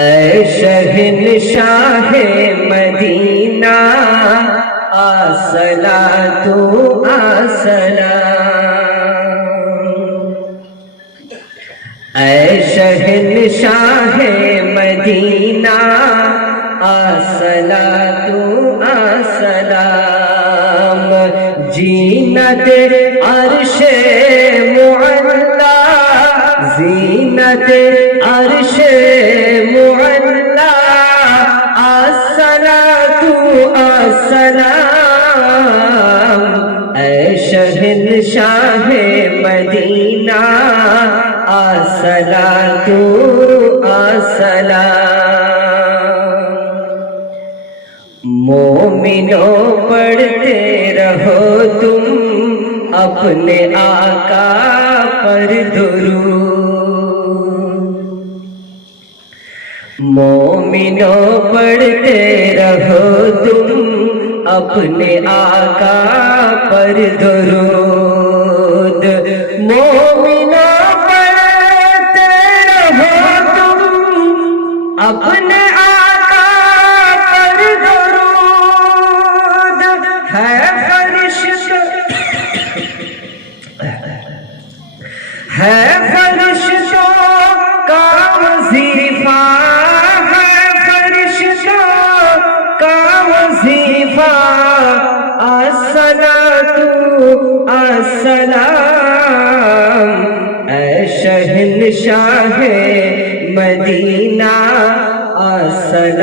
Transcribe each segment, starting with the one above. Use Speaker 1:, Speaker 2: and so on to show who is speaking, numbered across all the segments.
Speaker 1: ऐ शहन Shah Medina आसला तू आसला ऐ शहन शाह मदीना आसला तू आसला जीना तेरे अरशे मो पे अर्श मुअल्ला तू असला शहन शाह तू असला मोमिनो पढ़ते रहो तुम अपने आका पर दुरू मोमिनो पढ़ते रहो तुम अपने आका पर दरूद मोमिनो पढ़ते रहो तुम अपने आका पर दरूद है आसन आसल ऐं शहन शाह मदीना असल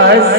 Speaker 1: आस